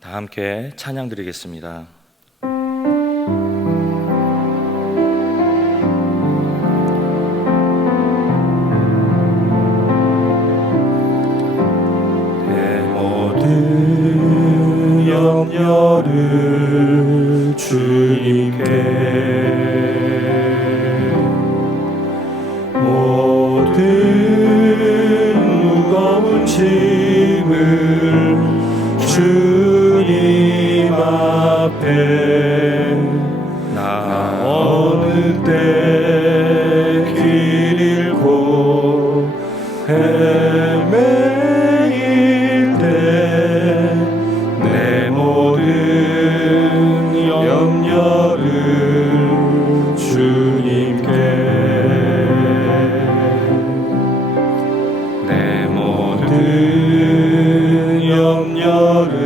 다 함께 찬양 드리겠습니다. 내 모든 염려를 주님께, 모든 무거운 짐을 주님 앞에 나 어느 때 길 잃고 헤매일 때 내 모든 염려를 주님께, 내 모든 염려를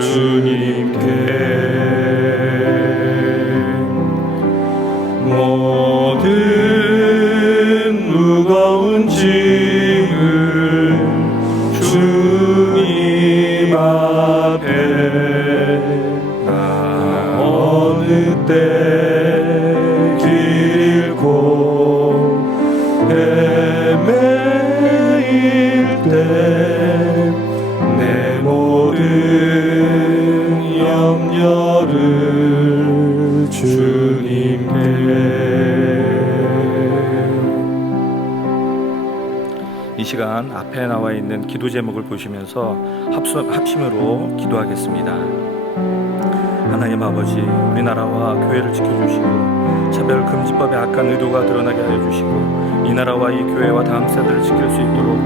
주님께, 모든 무거운 짐을 주님 앞에 나 어느 때 길 잃고 헤매일 때 내 모든 염려를 주님께. 이 시간 앞에 나와 있는 기도 제목을 보시면서 합심으로 기도하겠습니다. 하나님 아버지, 우리나라와 교회를 지켜주시고 차별금지법의 악한 의도가 드러나게 하여 주시고 이 나라와 이 교회와 다음 세대를 지킬 수 있도록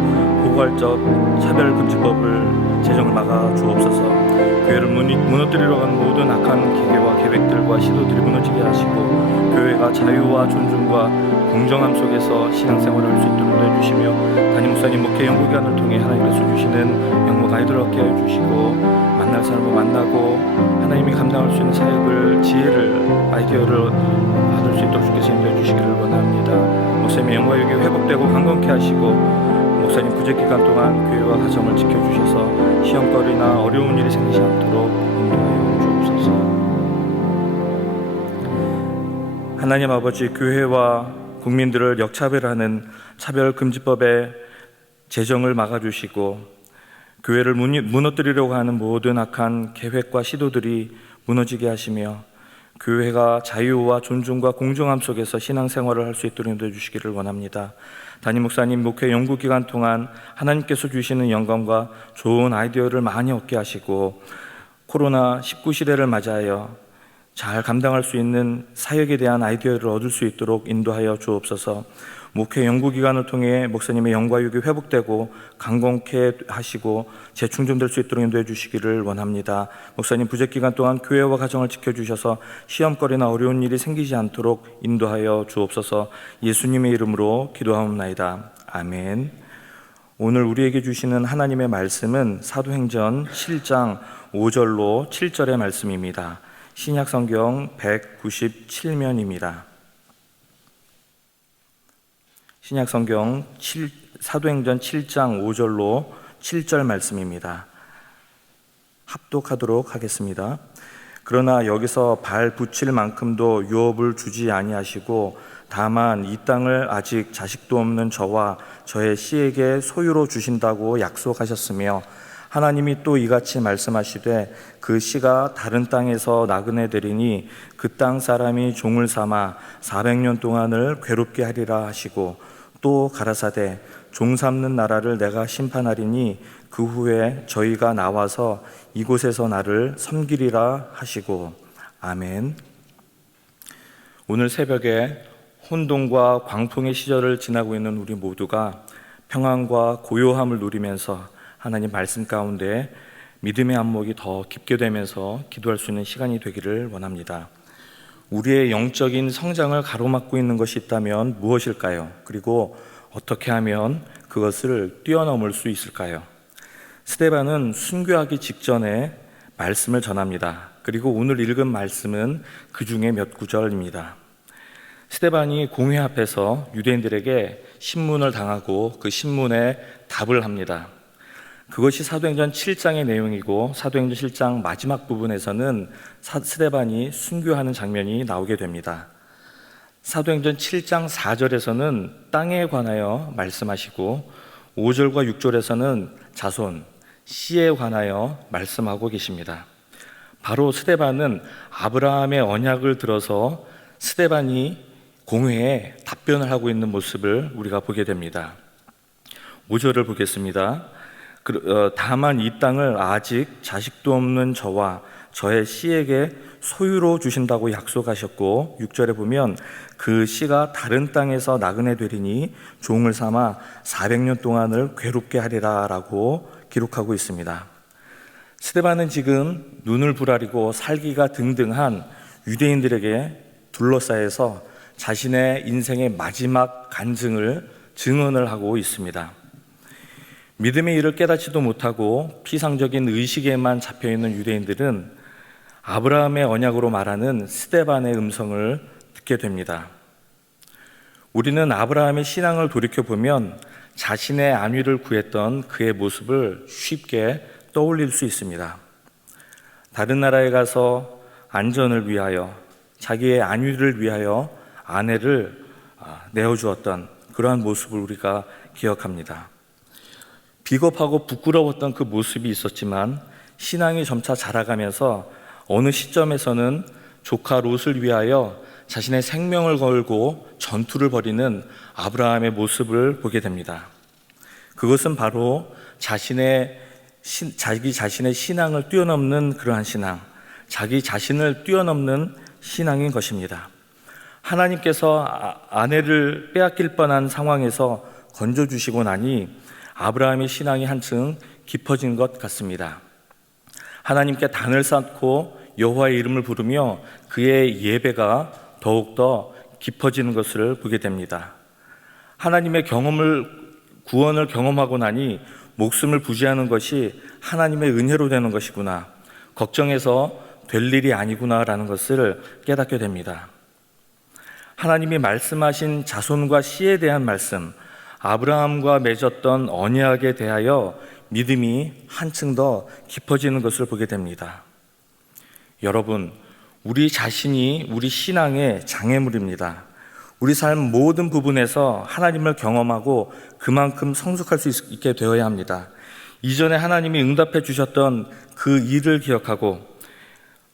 포괄적 차별금지법을 제정을 막아 주옵소서. 교회를 무너뜨리려 한 모든 악한 기계와 계획들과 시도들이 무너지게 하시고 교회가 자유와 존중과 공정함 속에서 신앙생활을 할 수 있도록 도와주시며 담임 목사님 목회 연구기관을 통해 하나님께서 주시는 영목 아이들을 얻게 해주시고 만날 사람을 만나고 하나님이 감당할 수 있는 사역을, 지혜를, 아이디어를 받을 수 있도록 주께서 인도해 주시기를 원합니다. 목사님의 영광이 회복되고 강건케 하시고 목사님 부재기간 동안 교회와 가정을 지켜주셔서 시험거리나 어려운 일이 생기지 않도록 인도하여 주옵소서. 하나님 아버지, 교회와 국민들을 역차별하는 차별금지법의 제정을 막아주시고 교회를 무너뜨리려고 하는 모든 악한 계획과 시도들이 무너지게 하시며 교회가 자유와 존중과 공정함 속에서 신앙생활을 할 수 있도록 인도해 주시기를 원합니다. 담임 목사님 목회 연구기간 동안 하나님께서 주시는 영광과 좋은 아이디어를 많이 얻게 하시고 코로나19 시대를 맞이하여 잘 감당할 수 있는 사역에 대한 아이디어를 얻을 수 있도록 인도하여 주옵소서. 목회 연구기간을 통해 목사님의 영과육이 회복되고 강건케 하시고 재충전될 수 있도록 인도해 주시기를 원합니다. 목사님 부재기간 동안 교회와 가정을 지켜주셔서 시험거리나 어려운 일이 생기지 않도록 인도하여 주옵소서. 예수님의 이름으로 기도하옵나이다. 아멘. 오늘 우리에게 주시는 하나님의 말씀은 사도행전 7장 5절로 7절의 말씀입니다. 신약성경 197면입니다. 신약성경 사도행전 7장 5절로 7절 말씀입니다. 합독하도록 하겠습니다. 그러나 여기서 발 붙일 만큼도 유업을 주지 아니하시고 다만 이 땅을 아직 자식도 없는 저와 저의 씨에게 소유로 주신다고 약속하셨으며 하나님이 또 이같이 말씀하시되 그 씨가 다른 땅에서 나그네 되리니 그 땅 사람이 종을 삼아 400년 동안을 괴롭게 하리라 하시고 또 가라사대 종 삼는 나라를 내가 심판하리니 그 후에 저희가 나와서 이곳에서 나를 섬기리라 하시고. 아멘. 오늘 새벽에 혼돈과 광풍의 시절을 지나고 있는 우리 모두가 평안과 고요함을 누리면서 하나님 말씀 가운데 믿음의 안목이 더 깊게 되면서 기도할 수 있는 시간이 되기를 원합니다. 우리의 영적인 성장을 가로막고 있는 것이 있다면 무엇일까요? 그리고 어떻게 하면 그것을 뛰어넘을 수 있을까요? 스데반은 순교하기 직전에 말씀을 전합니다. 그리고 오늘 읽은 말씀은 그 중에 몇 구절입니다. 스데반이 공회 앞에서 유대인들에게 신문을 당하고 그 신문에 답을 합니다. 그것이 사도행전 7장의 내용이고, 사도행전 7장 마지막 부분에서는 스데반이 순교하는 장면이 나오게 됩니다. 사도행전 7장 4절에서는 땅에 관하여 말씀하시고 5절과 6절에서는 자손, 씨에 관하여 말씀하고 계십니다. 바로 스데반은 아브라함의 언약을 들어서 스데반이 공회에 답변을 하고 있는 모습을 우리가 보게 됩니다. 5절을 보겠습니다. 다만 이 땅을 아직 자식도 없는 저와 저의 씨에게 소유로 주신다고 약속하셨고, 6절에 보면 그 씨가 다른 땅에서 나그네 되리니 종을 삼아 400년 동안을 괴롭게 하리라 라고 기록하고 있습니다. 스데반은 지금 눈을 부라리고 살기가 등등한 유대인들에게 둘러싸여서 자신의 인생의 마지막 간증을 증언을 하고 있습니다. 믿음의 일을 깨닫지도 못하고 피상적인 의식에만 잡혀있는 유대인들은 아브라함의 언약으로 말하는 스데반의 음성을 듣게 됩니다. 우리는 아브라함의 신앙을 돌이켜보면 자신의 안위를 구했던 그의 모습을 쉽게 떠올릴 수 있습니다. 다른 나라에 가서 안전을 위하여, 자기의 안위를 위하여 아내를 내어주었던 그러한 모습을 우리가 기억합니다. 비겁하고 부끄러웠던 그 모습이 있었지만 신앙이 점차 자라가면서 어느 시점에서는 조카 롯을 위하여 자신의 생명을 걸고 전투를 벌이는 아브라함의 모습을 보게 됩니다. 그것은 바로 자기 자신의 신앙을 뛰어넘는 그러한 신앙, 자기 자신을 뛰어넘는 신앙인 것입니다. 하나님께서 아내를 빼앗길 뻔한 상황에서 건져주시고 나니 아브라함의 신앙이 한층 깊어진 것 같습니다. 하나님께 단을 쌓고 여호와의 이름을 부르며 그의 예배가 더욱더 깊어지는 것을 보게 됩니다. 하나님의 구원을 경험하고 나니 목숨을 부지하는 것이 하나님의 은혜로 되는 것이구나, 걱정해서 될 일이 아니구나라는 것을 깨닫게 됩니다. 하나님이 말씀하신 자손과 씨에 대한 말씀, 아브라함과 맺었던 언약에 대하여 믿음이 한층 더 깊어지는 것을 보게 됩니다. 여러분, 우리 자신이 우리 신앙의 장애물입니다. 우리 삶 모든 부분에서 하나님을 경험하고 그만큼 성숙할 수 있게 되어야 합니다. 이전에 하나님이 응답해 주셨던 그 일을 기억하고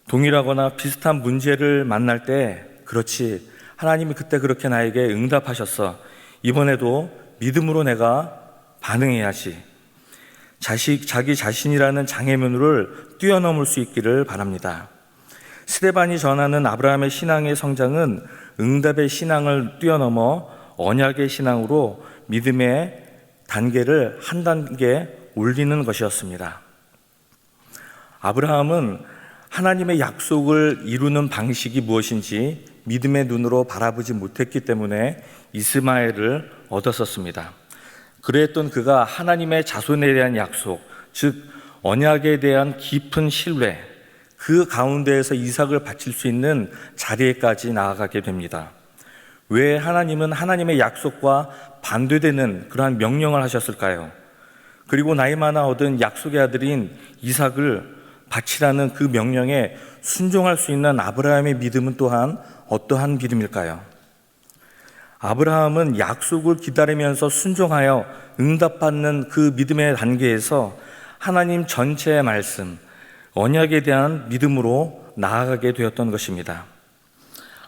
동일하거나 비슷한 문제를 만날 때, 그렇지, 하나님이 그때 그렇게 나에게 응답하셨어, 이번에도 믿음으로 내가 반응해야지, 자기 자신이라는 장애물을 뛰어넘을 수 있기를 바랍니다. 스데반이 전하는 아브라함의 신앙의 성장은 응답의 신앙을 뛰어넘어 언약의 신앙으로 믿음의 단계를 한 단계 올리는 것이었습니다. 아브라함은 하나님의 약속을 이루는 방식이 무엇인지 믿음의 눈으로 바라보지 못했기 때문에 이스마엘을 얻었었습니다. 그랬던 그가 하나님의 자손에 대한 약속, 즉 언약에 대한 깊은 신뢰, 그 가운데에서 이삭을 바칠 수 있는 자리에까지 나아가게 됩니다. 왜 하나님은 하나님의 약속과 반대되는 그러한 명령을 하셨을까요? 그리고 나이 많아 얻은 약속의 아들인 이삭을 바치라는 그 명령에 순종할 수 있는 아브라함의 믿음은 또한 어떠한 믿음일까요? 아브라함은 약속을 기다리면서 순종하여 응답받는 그 믿음의 단계에서 하나님 전체의 말씀, 언약에 대한 믿음으로 나아가게 되었던 것입니다.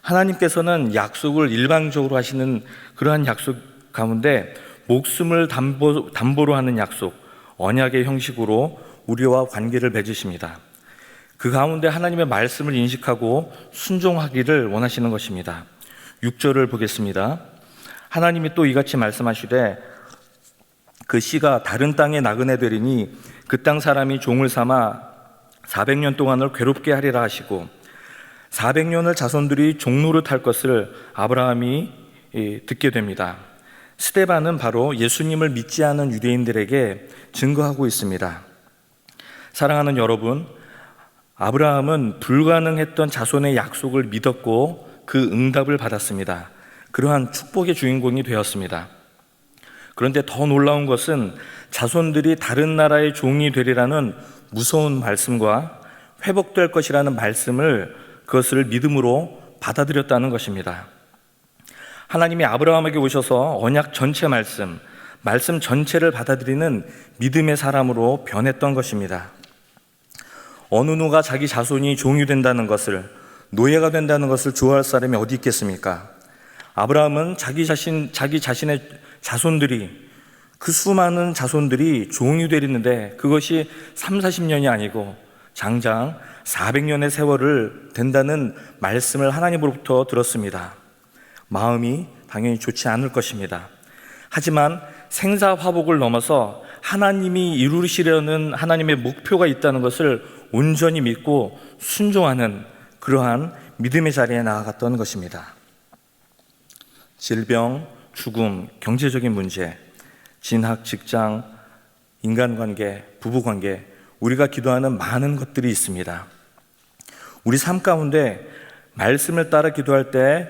하나님께서는 약속을 일방적으로 하시는 그러한 약속 가운데 목숨을 담보로 하는 약속, 언약의 형식으로 우리와 관계를 맺으십니다. 그 가운데 하나님의 말씀을 인식하고 순종하기를 원하시는 것입니다. 6절을 보겠습니다. 하나님이 또 이같이 말씀하시되 그 씨가 다른 땅에 나그네 되리니 그 땅 사람이 종을 삼아 400년 동안을 괴롭게 하리라 하시고, 400년을 자손들이 종로를 탈 것을 아브라함이 듣게 됩니다. 스데반은 바로 예수님을 믿지 않은 유대인들에게 증거하고 있습니다. 사랑하는 여러분, 아브라함은 불가능했던 자손의 약속을 믿었고 그 응답을 받았습니다. 그러한 축복의 주인공이 되었습니다. 그런데 더 놀라운 것은 자손들이 다른 나라의 종이 되리라는 무서운 말씀과 회복될 것이라는 말씀을 그것을 믿음으로 받아들였다는 것입니다. 하나님이 아브라함에게 오셔서 언약 전체 말씀 전체를 받아들이는 믿음의 사람으로 변했던 것입니다. 어느 누가 자기 자손이 종이 된다는 것을, 노예가 된다는 것을 좋아할 사람이 어디 있겠습니까? 아브라함은 자기 자신의 자손들이, 그 수많은 자손들이 종이 되리는데 그것이 30-40년이 아니고 장장 400년의 세월을 된다는 말씀을 하나님으로부터 들었습니다. 마음이 당연히 좋지 않을 것입니다. 하지만 생사화복을 넘어서 하나님이 이루시려는 하나님의 목표가 있다는 것을 온전히 믿고 순종하는 그러한 믿음의 자리에 나아갔던 것입니다. 질병, 죽음, 경제적인 문제, 진학, 직장, 인간관계, 부부관계, 우리가 기도하는 많은 것들이 있습니다. 우리 삶 가운데 말씀을 따라 기도할 때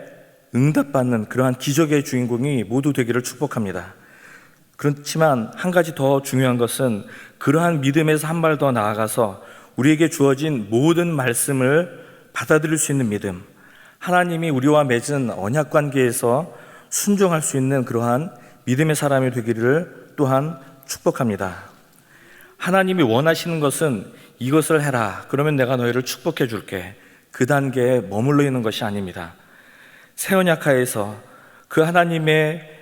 응답받는 그러한 기적의 주인공이 모두 되기를 축복합니다. 그렇지만 한 가지 더 중요한 것은 그러한 믿음에서 한 발 더 나아가서 우리에게 주어진 모든 말씀을 받아들일 수 있는 믿음, 하나님이 우리와 맺은 언약 관계에서 순종할 수 있는 그러한 믿음의 사람이 되기를 또한 축복합니다. 하나님이 원하시는 것은 이것을 해라, 그러면 내가 너희를 축복해 줄게, 그 단계에 머물러 있는 것이 아닙니다. 새 언약하에서 그 하나님의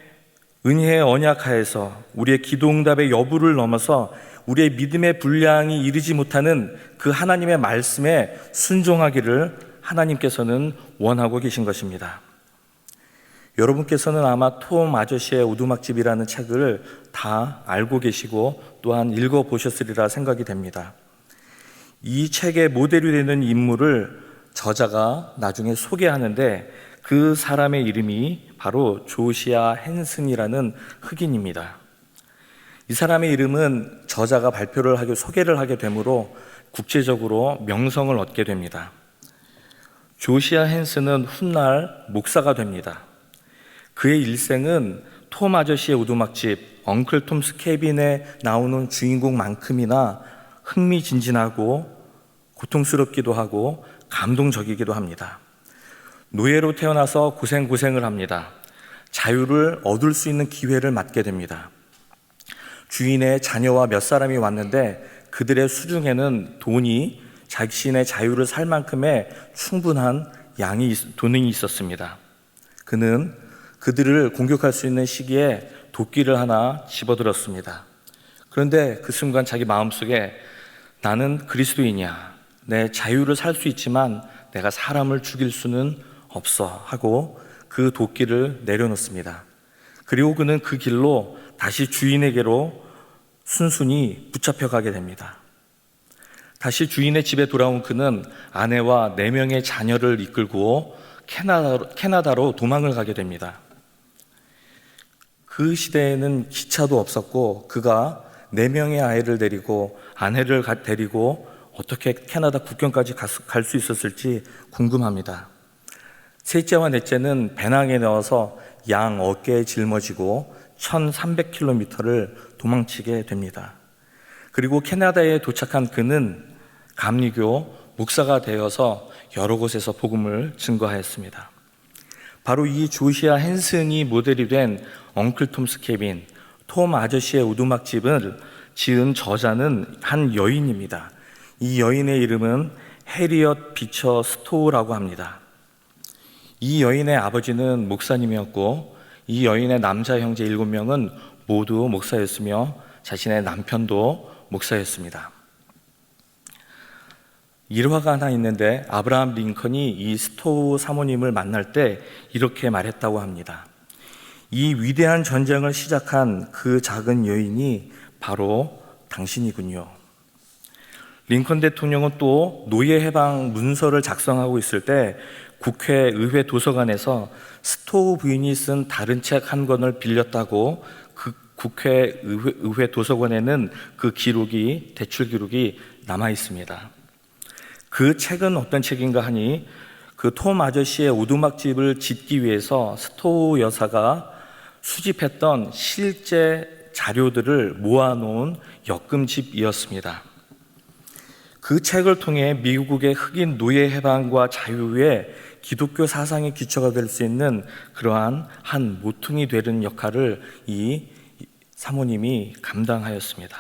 은혜의 언약하에서 우리의 기도 응답의 여부를 넘어서 우리의 믿음의 분량이 이르지 못하는 그 하나님의 말씀에 순종하기를 하나님께서는 원하고 계신 것입니다. 여러분께서는 아마 톰 아저씨의 오두막집이라는 책을 다 알고 계시고 또한 읽어보셨으리라 생각이 됩니다. 이 책의 모델이 되는 인물을 저자가 나중에 소개하는데 그 사람의 이름이 바로 조시아 헨슨이라는 흑인입니다. 이 사람의 이름은 저자가 소개를 하게 되므로 국제적으로 명성을 얻게 됩니다. 조시아 헨슨은 훗날 목사가 됩니다. 그의 일생은 톰 아저씨의 오두막집, 엉클 톰스 캐빈에 나오는 주인공만큼이나 흥미진진하고 고통스럽기도 하고 감동적이기도 합니다. 노예로 태어나서 고생을 합니다. 자유를 얻을 수 있는 기회를 맞게 됩니다. 주인의 자녀와 몇 사람이 왔는데 그들의 수중에는 돈이 자신의 자유를 살 만큼의 충분한 돈이 있었습니다. 그는 그들을 공격할 수 있는 시기에 도끼를 하나 집어들었습니다. 그런데 그 순간 자기 마음속에 나는 그리스도인이야, 내 자유를 살 수 있지만 내가 사람을 죽일 수는 없어 하고 그 도끼를 내려놓습니다. 그리고 그는 그 길로 다시 주인에게로 순순히 붙잡혀가게 됩니다. 다시 주인의 집에 돌아온 그는 아내와 4명의 자녀를 이끌고 캐나다로 도망을 가게 됩니다. 그 시대에는 기차도 없었고 그가 4명의 아이를 데리고 아내를 데리고 어떻게 캐나다 국경까지 갈 수 있었을지 궁금합니다. 셋째와 넷째는 배낭에 넣어서 양 어깨에 짊어지고 1300km를 도망치게 됩니다. 그리고 캐나다에 도착한 그는 감리교 목사가 되어서 여러 곳에서 복음을 증거하였습니다. 바로 이 조시아 헨슨이 모델이 된 엉클 톰스 캐빈, 톰 아저씨의 오두막집을 지은 저자는 한 여인입니다. 이 여인의 이름은 해리엇 비처 스토우라고 합니다. 이 여인의 아버지는 목사님이었고 이 여인의 남자 형제 7명은 모두 목사였으며 자신의 남편도 목사였습니다. 일화가 하나 있는데 아브라함 링컨이 이 스토우 사모님을 만날 때 이렇게 말했다고 합니다. 이 위대한 전쟁을 시작한 그 작은 여인이 바로 당신이군요. 링컨 대통령은 또 노예 해방 문서를 작성하고 있을 때 국회 의회 도서관에서 스토우 부인이 쓴 다른 책 한 권을 빌렸다고 그 국회 의회 도서관에는 그 대출 기록이 남아 있습니다. 그 책은 어떤 책인가 하니 그 톰 아저씨의 오두막집을 짓기 위해서 스토우 여사가 수집했던 실제 자료들을 모아놓은 엮음집이었습니다. 그 책을 통해 미국의 흑인 노예 해방과 자유의 기독교 사상의 기초가 될 수 있는 그러한 한 모퉁이 되는 역할을 이 사모님이 감당하였습니다.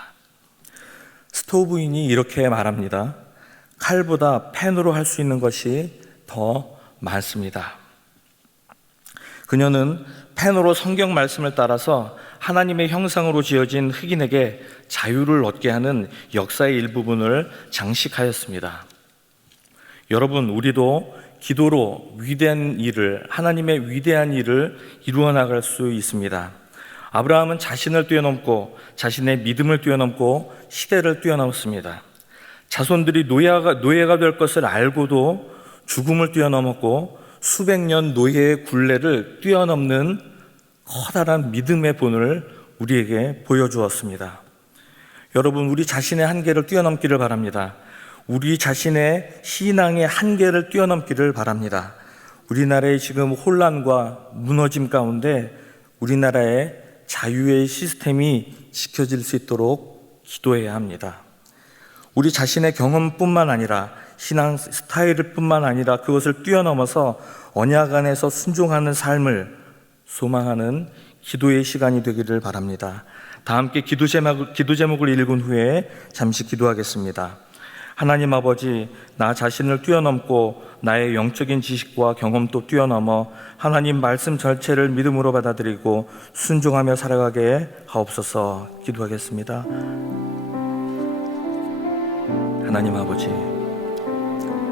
스토우 부인이 이렇게 말합니다. 칼보다 펜으로 할 수 있는 것이 더 많습니다. 그녀는 펜으로 성경 말씀을 따라서 하나님의 형상으로 지어진 흑인에게 자유를 얻게 하는 역사의 일부분을 장식하였습니다. 여러분, 우리도 기도로 위대한 일을, 하나님의 위대한 일을 이루어 나갈 수 있습니다. 아브라함은 자신을 뛰어넘고 자신의 믿음을 뛰어넘고 시대를 뛰어넘었습니다. 자손들이 노예가 될 것을 알고도 죽음을 뛰어넘었고 수백 년 노예의 굴레를 뛰어넘는 커다란 믿음의 본을 우리에게 보여주었습니다. 여러분, 우리 자신의 한계를 뛰어넘기를 바랍니다. 우리 자신의 신앙의 한계를 뛰어넘기를 바랍니다. 우리나라의 지금 혼란과 무너짐 가운데 우리나라의 자유의 시스템이 지켜질 수 있도록 기도해야 합니다. 우리 자신의 경험뿐만 아니라 신앙 스타일뿐만 아니라 그것을 뛰어넘어서 언약 안에서 순종하는 삶을 소망하는 기도의 시간이 되기를 바랍니다. 다 함께 기도 제목을 읽은 후에 잠시 기도하겠습니다. 하나님 아버지, 나 자신을 뛰어넘고 나의 영적인 지식과 경험도 뛰어넘어 하나님 말씀 전체를 믿음으로 받아들이고 순종하며 살아가게 하옵소서. 기도하겠습니다. 하나님 아버지,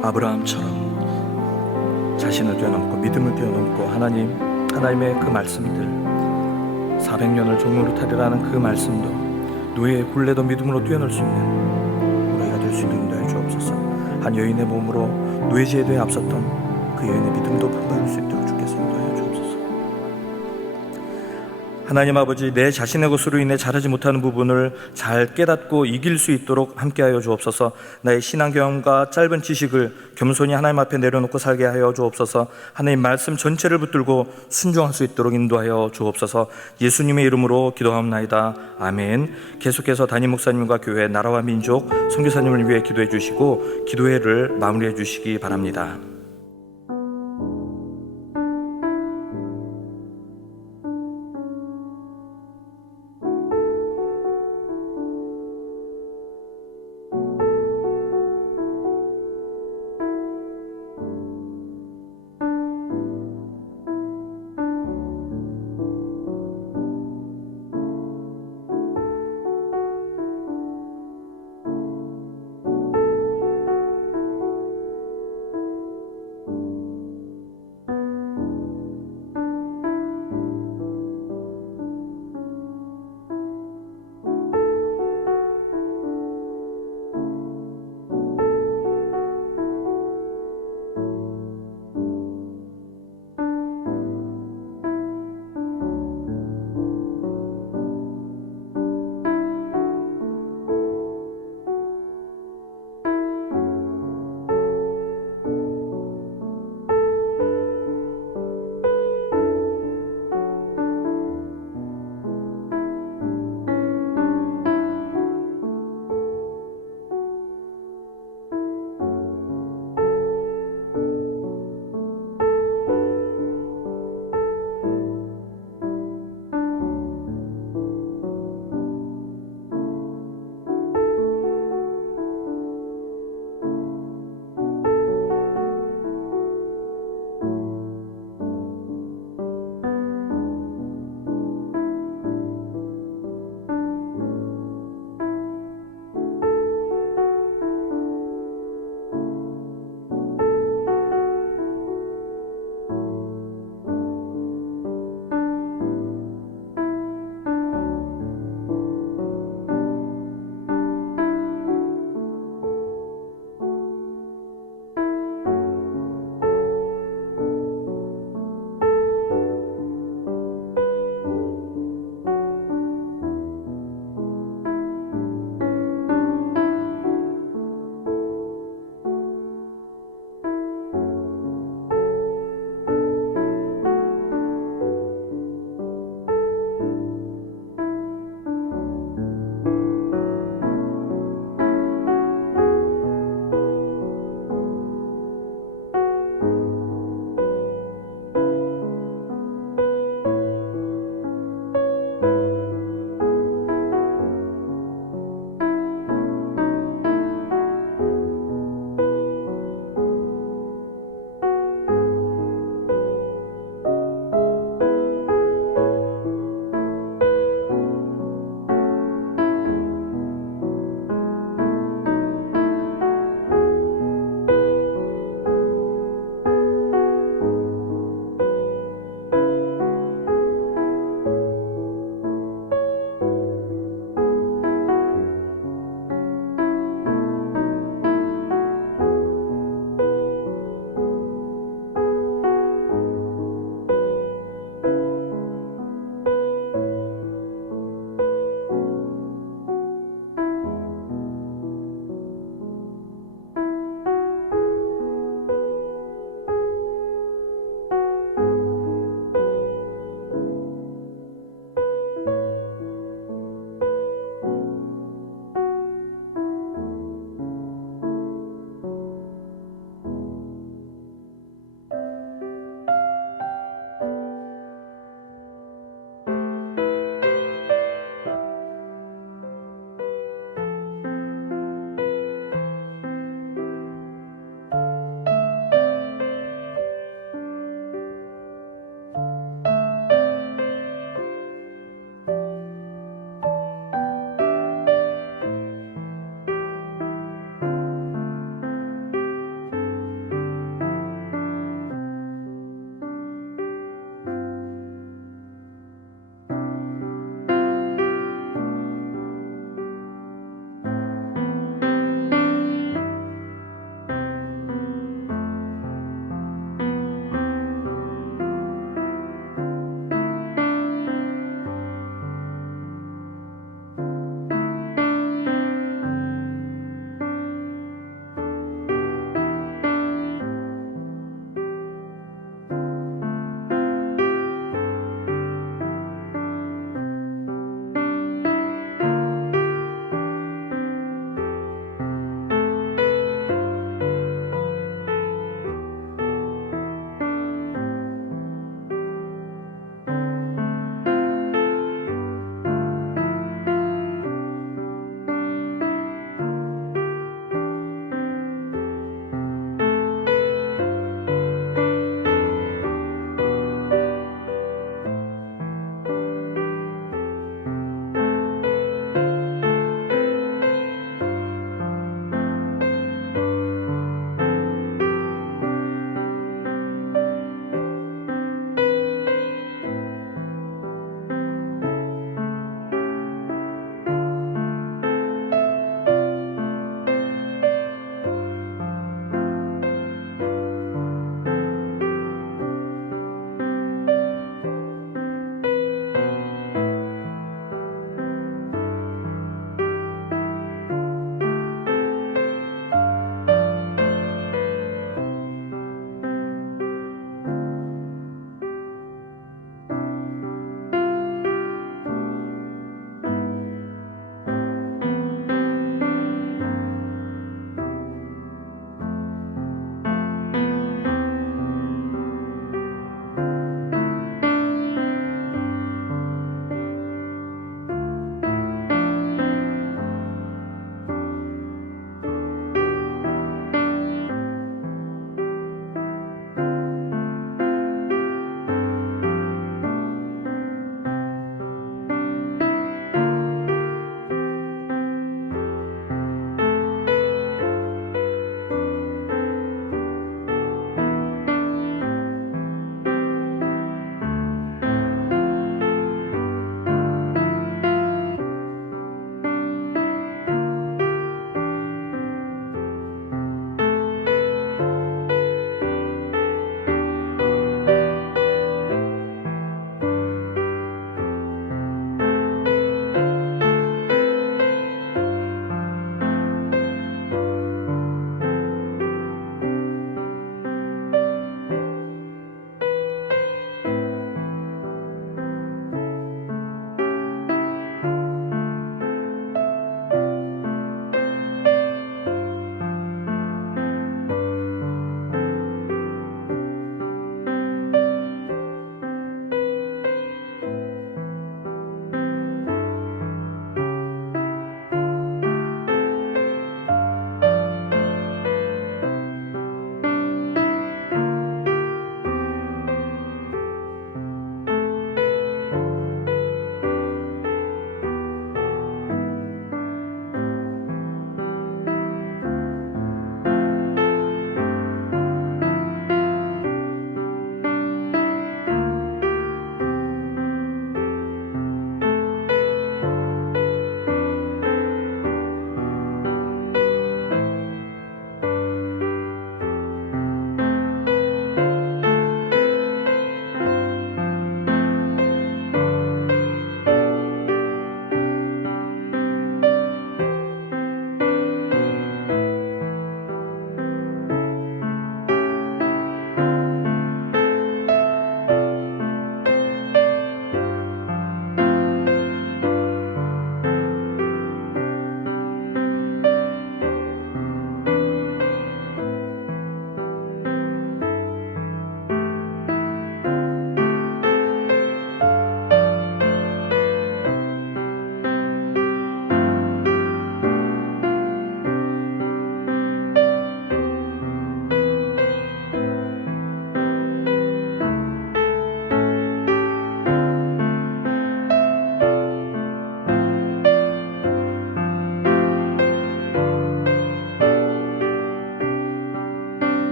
아브라함처럼 자신을 뛰어넘고 믿음을 뛰어넘고 하나님의 그 말씀들, 400년을 종으로 타리라는 그 말씀도 노예의 굴레도 믿음으로 뛰어넘을 수 있는 우리가 될 수 있는 인도해 주옵소서. 한 여인의 몸으로 노예제도에 앞섰던 그 여인의 믿음도 품받을 수 있도록 주께서 인도하여 주옵소서. 하나님 아버지, 내 자신의 것으로 인해 잘하지 못하는 부분을 잘 깨닫고 이길 수 있도록 함께하여 주옵소서. 나의 신앙 경험과 짧은 지식을 겸손히 하나님 앞에 내려놓고 살게 하여 주옵소서. 하나님 말씀 전체를 붙들고 순종할 수 있도록 인도하여 주옵소서. 예수님의 이름으로 기도하옵나이다. 아멘. 계속해서 담임 목사님과 교회, 나라와 민족, 선교사님을 위해 기도해 주시고 기도회를 마무리해 주시기 바랍니다.